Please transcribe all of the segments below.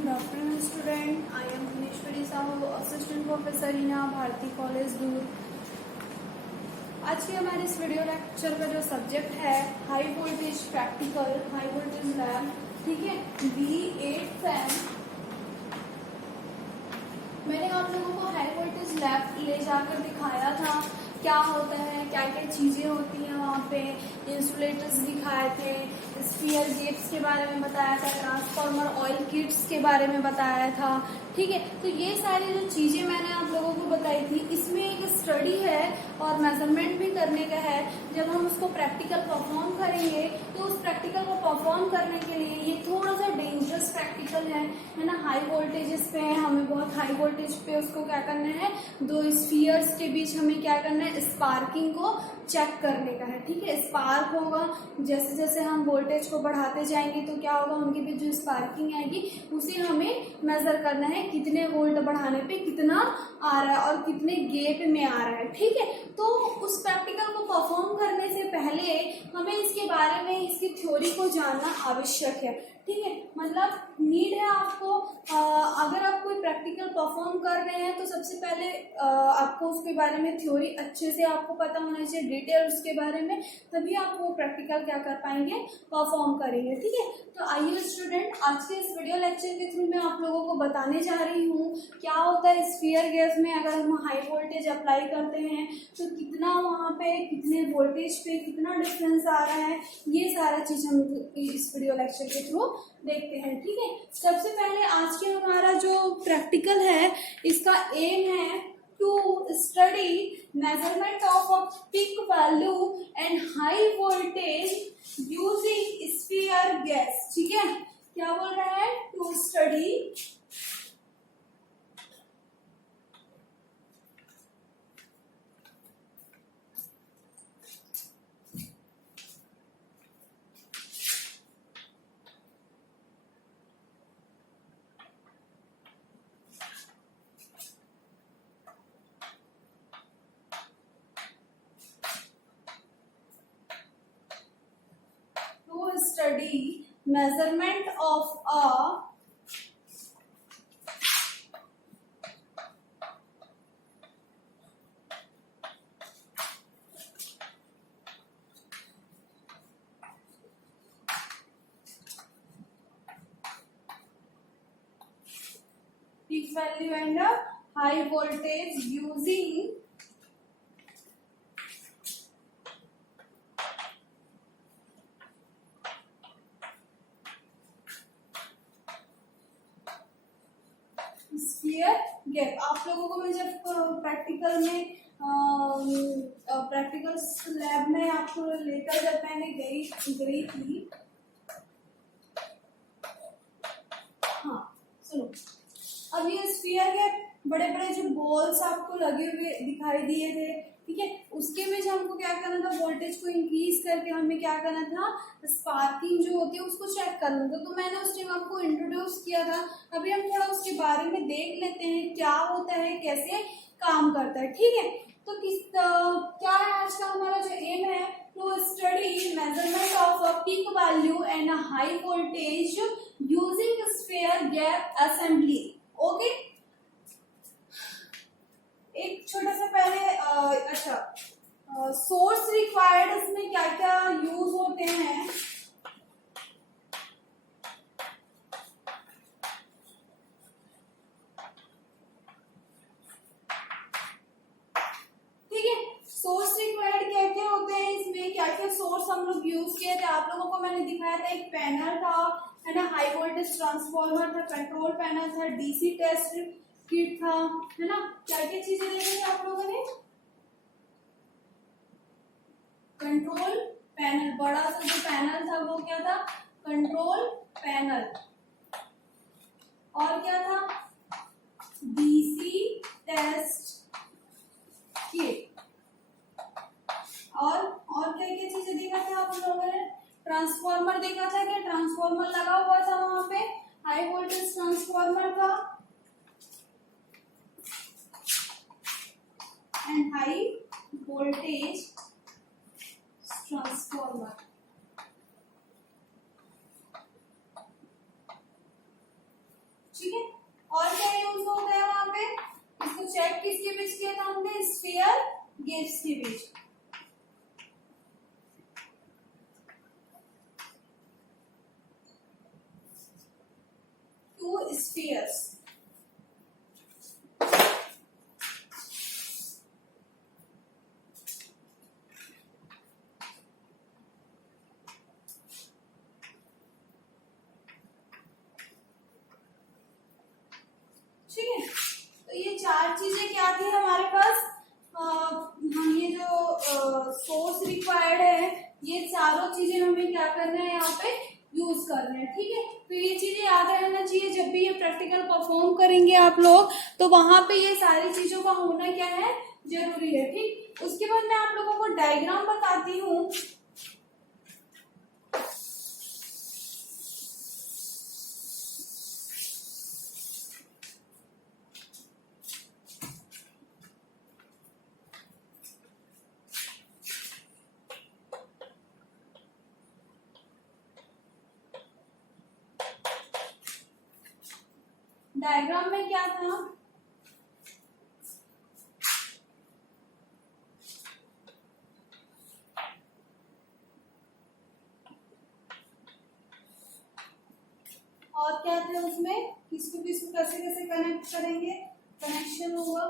Good afternoon, student. I am Guneshwari Sahu, Assistant Professor in Bharati college दूर। आज के हमारे इस वीडियो लेक्चर का जो सब्जेक्ट है high voltage practical, high voltage lab, ठीक है, V8 फैन। मैंने आप लोगों को हाई वोल्टेज लैब ले जाकर दिखाया था क्या होता है, क्या क्या चीजें होती हैं वहाँ पे, इंसुलेटर्स दिखाए थे, स्फीयर गेट्स के बारे में बताया था, ट्रांसफार्मर ऑयल किट्स के बारे में बताया था, ठीक है। तो ये सारी जो चीजें मैंने आप लोगों को बताई थी, इसमें एक स्टडी है और मेजरमेंट भी करने का है। जब हम उसको प्रैक्टिकल परफॉर्म करेंगे तो उस प्रैक्टिकल को परफॉर्म करने के लिए ये थोड़ा सा डेंजरस प्रैक्टिकल है ना। हाई वोल्टेजेस पे हमें बहुत हाई वोल्टेज पे उसको क्या करना है, दो स्फीयर्स के बीच हमें क्या करना है, स्पार्किंग को चेक करने का है, ठीक है। स्पार्क होगा, जैसे जैसे हम वोल्टेज को बढ़ाते जाएंगे तो क्या होगा, उनके बीच जो स्पार्किंग आएगी उसे हमें मेजर करना है, कितने वोल्ट बढ़ाने पे कितना आ रहा है और कितने गैप में आ रहा है, ठीक है। तो उस प्रैक्टिकल को परफॉर्म करने से पहले हमें इसके बारे में, इसकी थ्योरी को जानना आवश्यक है, ठीक है। मतलब नीड है आपको, अगर आप कोई प्रैक्टिकल परफॉर्म कर रहे हैं तो सबसे पहले आपको उसके बारे में थ्योरी अच्छे से आपको पता होना चाहिए, डिटेल उसके बारे में, तभी आप वो प्रैक्टिकल क्या कर पाएंगे, परफॉर्म करेंगे, ठीक है। तो आइए स्टूडेंट, आज के इस वीडियो लेक्चर के थ्रू मैं आप लोगों को बताने जा रही हूँ क्या होता है स्फीयर गैस में। अगर हम हाई वोल्टेज अप्लाई करते हैं तो कितना वहाँ पे, कितने वोल्टेज पे कितना डिफरेंस आ रहा है, ये सारा चीज हम इस वीडियो लेक्चर के थ्रू देखते हैं, ठीक है। सबसे पहले आज के हमारा जो प्रैक्टिकल है, इसका एम है to study measurement of a peak value and high voltage using sphere gas, ठीक है। क्या बोल रहा है, to study study measurement of a peak value and a high voltage using sphere gap. आप लोगों को मैं जब प्रैक्टिकल में प्रैक्टिकल लैब में आपको लेकर जब मैंने गई थी, हाँ सुनो, अब ये स्फीयर गैप बड़े बड़े जो बॉल्स आपको लगे हुए दिखाई दिए थे, ठीक है, उसके में जो हमको क्या करना था, वोल्टेज को इंक्रीज करके हमें क्या करना था, स्पार्किंग जो होती है उसको चेक करना था। तो मैंने उस टाइम आपको इंट्रोड्यूस किया था। अभी हम थोड़ा उसके बारे में देख लेते हैं क्या होता है, कैसे काम करता है, ठीक है। तो क्या है आज का हमारा जो एम है, to study measurement of a peak value and a high voltage using sphere gap assembly, okay. एक छोटा सा पहले सोर्स रिक्वायर्ड, इसमें क्या क्या यूज होते हैं, ठीक है। सोर्स रिक्वायर्ड क्या क्या होते हैं, इसमें क्या क्या सोर्स हम लोग यूज किए थे, आप लोगों को मैंने दिखाया था। एक पैनल था, है ना, हाई वोल्टेज ट्रांसफार्मर था, कंट्रोल पैनल था, डीसी टेस्ट किट था, है ना। क्या क्या चीजें देखी थी आप लोगों ने, कंट्रोल पैनल, बड़ा सा जो पैनल था वो क्या था, कंट्रोल पैनल, और क्या था, डीसी टेस्ट किट, और क्या क्या चीजें देखा था आप लोगों ने, ट्रांसफार्मर देखा था, क्या ट्रांसफार्मर लगा हुआ था वहां पे, हाई वोल्टेज ट्रांसफार्मर था and high voltage transformer. Check किसके बीच किया था हमने, स्फीयर गिब्स के बीच। To spheres. ठीक है, तो ये चार चीजें क्या थी हमारे पास, हम ये जो सोर्स रिक्वायर्ड है ये चारों चीजें हमें क्या करना है यहाँ पे यूज करना है। ठीक है, तो ये चीजें याद रहना चाहिए, जब भी ये प्रैक्टिकल परफॉर्म करेंगे आप लोग तो वहां पे ये सारी चीजों का होना क्या है, जरूरी है। ठीक, उसके बाद मैं आप लोगों को डायग्राम बताती हूँ। डायग्राम में क्या था, और क्या थे उसमें, किसको किसको कैसे कैसे कनेक्ट करेंगे, कनेक्शन होगा।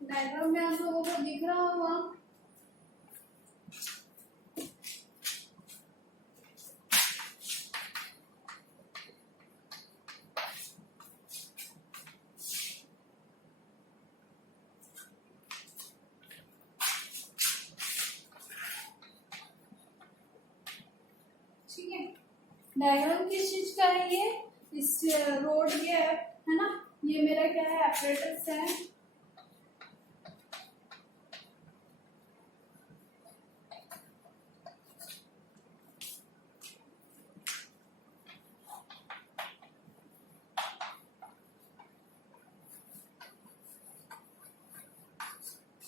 डायग्राम में आप लोगों को दिख रहा होगा। ठीक है, डायग्राम किस चीज का है ये, इस रोड ये है ना, ये मेरा क्या है, एपरेटस है।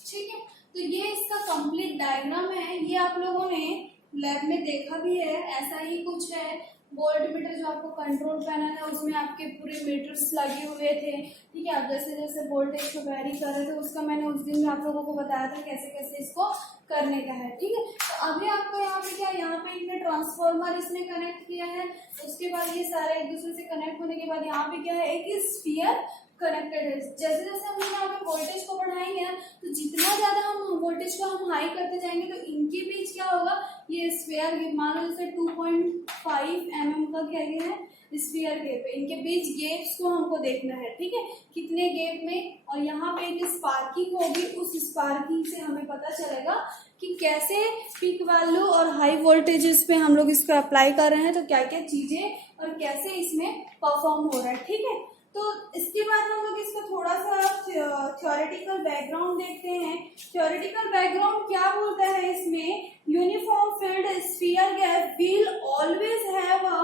ठीक है, तो ये इसका कंप्लीट डायग्राम है, ये आप लोगों ने लैब में देखा भी है, ऐसा ही कुछ है। वोल्ट मीटर जो आपको कंट्रोल पैनल है उसमें आपके पूरे मीटर्स लगे हुए थे। ठीक है, आप जैसे जैसे वोल्टेज को वेरी कर रहे थे उसका मैंने उस दिन में आप लोगों को बताया था कैसे कैसे इसको करने का है। ठीक है, तो अभी आपको यहाँ पे क्या, यहाँ पे इतने ट्रांसफॉर्मर इसने कनेक्ट किया है, उसके बाद ये सारे एक दूसरे से कनेक्ट होने के बाद यहाँ पे क्या है, एक स्फीयर कनेक्टेड है। जैसे जैसे हम यहाँ पे वोल्टेज को बढ़ाएंगे ना, तो जितना ज्यादा हम वोल्टेज को हम हाई करते जाएंगे तो इनके बीच क्या होगा, ये स्फीयर मान लो जैसे 2.5 mm का क्या गया है स्फीयर गैप है, इनके बीच गैप्स को हमको देखना है, ठीक है, कितने गैप में। और यहाँ पे एक स्पार्किंग होगी, उस स्पार्किंग से हमें पता चलेगा कि कैसे पीक वैल्यू और हाई वोल्टेजेस पे हम लोग इसको अप्लाई कर रहे हैं, तो क्या क्या चीजें और कैसे इसमें परफॉर्म हो रहा है, ठीक है। तो इसके बाद हम लोग इसको थोड़ा सा थ्योरेटिकल बैकग्राउंड देखते हैं। थ्योरेटिकल बैकग्राउंड क्या बोलता है इसमें, uniform field sphere gap will always have a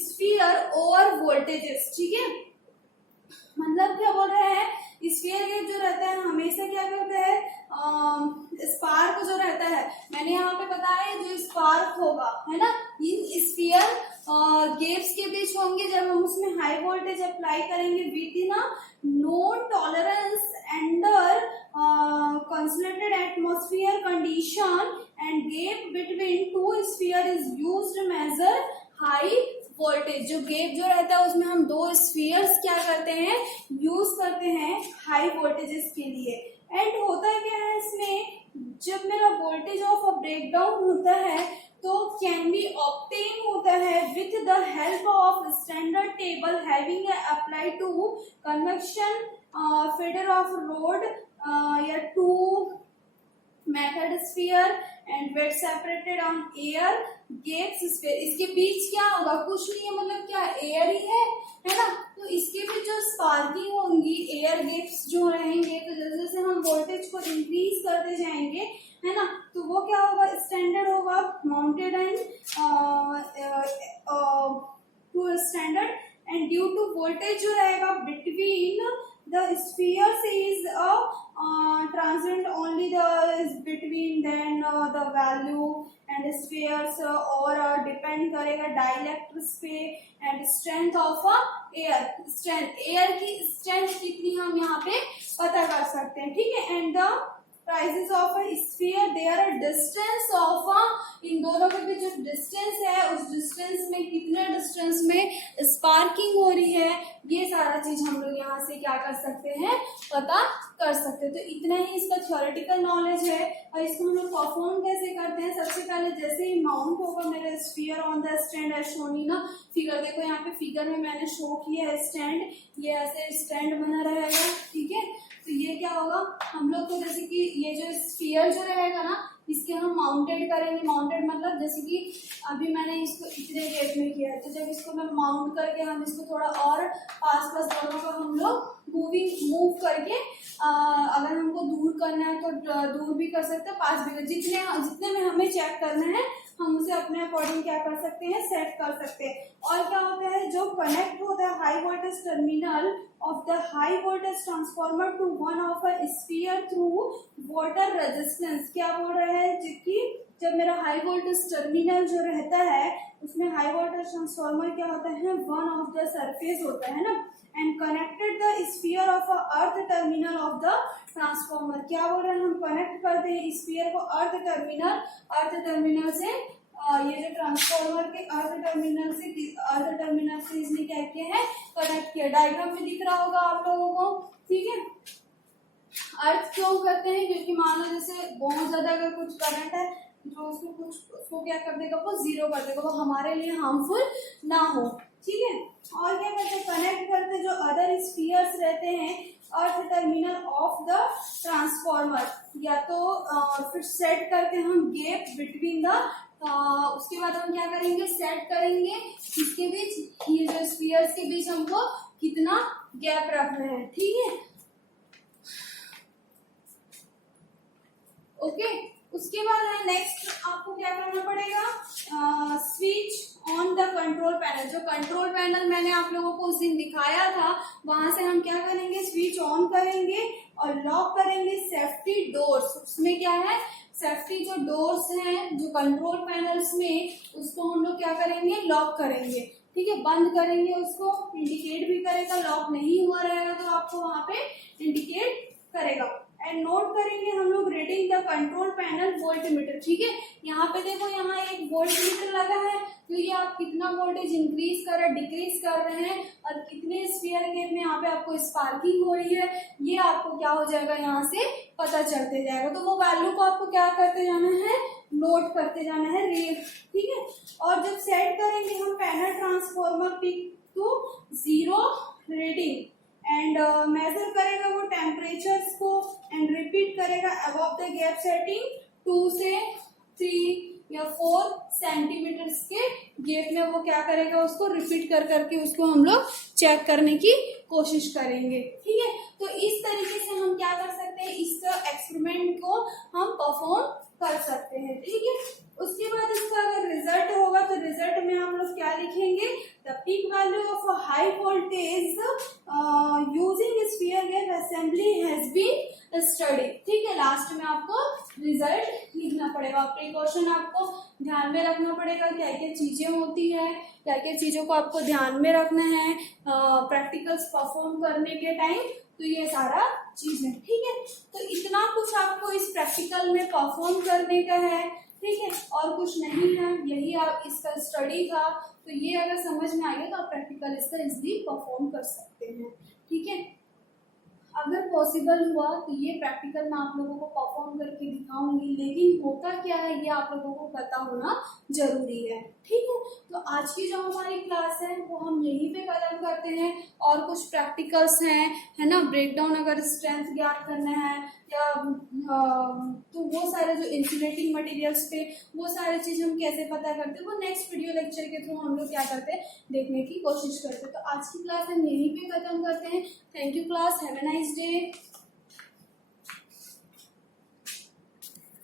sphere over voltages, ठीक है। मतलब क्या बोल रहे हैं, स्फीयर गैप जो रहता है हमेशा क्या करता है, स्पार्क जो रहता है, मैंने यहाँ पे बताया जो स्पार्क होगा है ना, इन स्फीयर गैप्स के बीच होंगे जब हम उसमें हाई वोल्टेज अप्लाई करेंगे within no tolerance under concentrated atmosphere condition and gap between two sphere is used to measure high voltage. जो गैप जो रहता है उसमें हम दो स्फीयर्स क्या करते हैं, यूज करते हैं हाई वोल्टेजेस के लिए। एंड होता क्या है इसमें, जब मेरा वोल्टेज ऑफ अ ब्रेकडाउन होता है तो कैन बी ऑब्टेन होता है with the help of standard table having apply to convection feeder of road या to method sphere and wet separated on air gaps sphere. इसके बीच क्या होगा, कुछ नहीं है, मतलब क्या एयर ही है ना। तो इसके बीच जो स्पार्किंग होंगी, एयर गैप्स जो रहेंगे, तो जैसे जैसे हम वोल्टेज को इंक्रीज करते जाएंगे है ना, तो वो क्या होगा, स्टैंडर्ड होगा, mounted and to standard and due to voltage जो रहेगा between the spheres is transient only the is between then the value and spheres और depend करेगा डाइलेक्ट्रिक्स पे and strength of air, strength air की strength कितनी हम यहाँ पे पता कर सकते हैं, ठीक है। And the prices of sphere there are distance of, इन दोनों के बीच जो डिस्टेंस है उस डिस्टेंस में कितने डिस्टेंस में स्पार्किंग हो रही है, ये सारा चीज हम लोग यहाँ से क्या कर सकते हैं, पता कर सकते हैं। तो इतना ही इसका थ्योरेटिकल नॉलेज है। और इसको हम लोग परफॉर्म कैसे करते हैं, सबसे पहले जैसे ही माउंट होगा मेरा sphere on the stand as shown in figure, देखो यहाँ पे फिगर में मैंने शो किया है स्टैंड, ये ऐसे स्टैंड बना रहेगा, ठीक है। तो ये क्या होगा, हम लोग को जैसे कि ये जो स्फीयर जो रहेगा ना, इसके हम माउंटेड करेंगे, माउंटेड मतलब जैसे कि अभी मैंने इसको इतने गैप में किया है, तो जब इसको मैं माउंट करके हम इसको थोड़ा और पास पास दोनों को हम लोग मूव करके अगर हमको दूर करना है तो दूर भी कर सकते हैं, पास भी कर, जितने में हमें चेक करना है हम उसे अपने अकॉर्डिंग क्या कर सकते हैं, सेट कर सकते हैं। और क्या होता है, जो कनेक्ट होता है high voltage terminal of the high voltage transformer to one of a sphere through water resistance, क्या बोल रहे हैं कि जब मेरा हाई वोल्टेज टर्मिनल जो रहता है उसमें हाई वोल्टेज ट्रांसफॉर्मर क्या होता है, वन ऑफ द सरफेस होता है ना, and connected the sphere of earth terminal of the transformer, क्या बोल रहे हैं, हम कनेक्ट करते हैं स्फीयर को अर्थ टर्मिनल से, ये जो ट्रांसफॉर्मर के अर्थ टर्मिनल से इसने क्या किया है, कनेक्ट किया। डायग्राम में दिख रहा होगा आप लोगों को, ठीक है। अर्थ क्यों करते हैं, क्योंकि मान लो जैसे बहुत ज्यादा अगर कुछ करंट है जो उसको क्या कर देगा, वो जीरो कर देगा, वो हमारे लिए हार्मफुल ना हो, ठीक है। और क्या करते हैं, कनेक्ट करते जो अदर स्फीयर्स रहते हैं अर्थ टर्मिनल ऑफ द ट्रांसफॉर्मर, या तो फिर सेट करते हैं हम गैप बिटवीन द, उसके बाद हम क्या करेंगे, सेट करेंगे इसके बीच, ये जो स्फीयर्स के बीच हमको कितना गैप रखना है, ठीक है, ओके। उसके बाद है नेक्स्ट आपको क्या करना पड़ेगा, switch on the control panel. जो कंट्रोल पैनल मैंने आप लोगों को उस दिन दिखाया था, वहां से हम क्या करेंगे, स्विच ऑन करेंगे और लॉक करेंगे सेफ्टी डोर्स। उसमें क्या है, सेफ्टी जो डोर्स हैं जो कंट्रोल पैनल्स में, उसको हम लोग क्या करेंगे, लॉक करेंगे, ठीक है, बंद करेंगे, उसको इंडिकेट भी करेगा, लॉक नहीं हुआ रहेगा तो आपको वहां पे इंडिकेट करेगा। एंड नोट करेंगे हम लोग reading the control panel voltmeter. ठीक है, यहाँ पे देखो यहाँ एक वोल्टमीटर लगा है, तो ये आप कितना वोल्टेज इंक्रीज कर रहे हैं, डिक्रीज कर रहे हैं और कितने स्फीयर गैप में यहाँ पे आपको स्पार्किंग हो रही है, ये आपको क्या हो जाएगा यहाँ से पता चलते जाएगा। तो वो वैल्यू को आपको क्या करते जाना है, नोट करते जाना है रीड। ठीक है, और जब सेट करेंगे हम panel transformer peak to 0 reading and measure करेगा वो टेम्परेचर्स को एंड रिपीट करेगा अबव द गैप सेटिंग 2 से 3 या 4 सेंटीमीटर्स के गैप में वो क्या करेगा, उसको रिपीट कर करके उसको हम लोग चेक करने की कोशिश करेंगे। ठीक है, तो इस तरीके से हम क्या कर सकते हैं, इस एक्सपेरिमेंट को हम परफॉर्म कर सकते हैं। ठीक है, उसके बाद इसका अगर रिजल्ट होगा तो रिजल्ट में हम लोग क्या लिखेंगे, the peak value of a high voltage using sphere gap assembly has been study. ठीक है, लास्ट में आपको रिजल्ट लिखना पड़ेगा। प्रिकॉशन आपको ध्यान में रखना पड़ेगा, क्या क्या चीजें होती है, क्या क्या चीजों को आपको ध्यान में रखना है प्रैक्टिकल्स परफॉर्म करने के टाइम, तो ये सारा चीज है। ठीक है, तो इतना कुछ आपको इस प्रैक्टिकल में परफॉर्म करने का है। ठीक है, और कुछ नहीं है, यही आप इसका स्टडी था। तो ये अगर समझ में आ गया तो आप प्रैक्टिकल इसका इजीली परफॉर्म कर सकते हैं। ठीक है, अगर पॉसिबल हुआ तो ये प्रैक्टिकल मैं आप लोगों को परफॉर्म करके दिखाऊंगी, लेकिन होता क्या है ये आप लोगों को पता होना जरूरी है। ठीक है, तो आज की जो हमारी क्लास है वो हम यहीं पे खत्म करते हैं। और कुछ प्रैक्टिकल्स हैं, है ना, ब्रेकडाउन अगर स्ट्रेंथ ज्ञात करना है या तो वो सारे जो इंसुलेटिंग मटेरियल्स पे वो सारी चीज हम कैसे पता करते हैं, वो नेक्स्ट वीडियो लेक्चर के थ्रू हम लोग क्या करते हैं, देखने की कोशिश करते हैं। तो आज की क्लास हम यहीं पे खत्म करते हैं। Thank you class, have a nice day.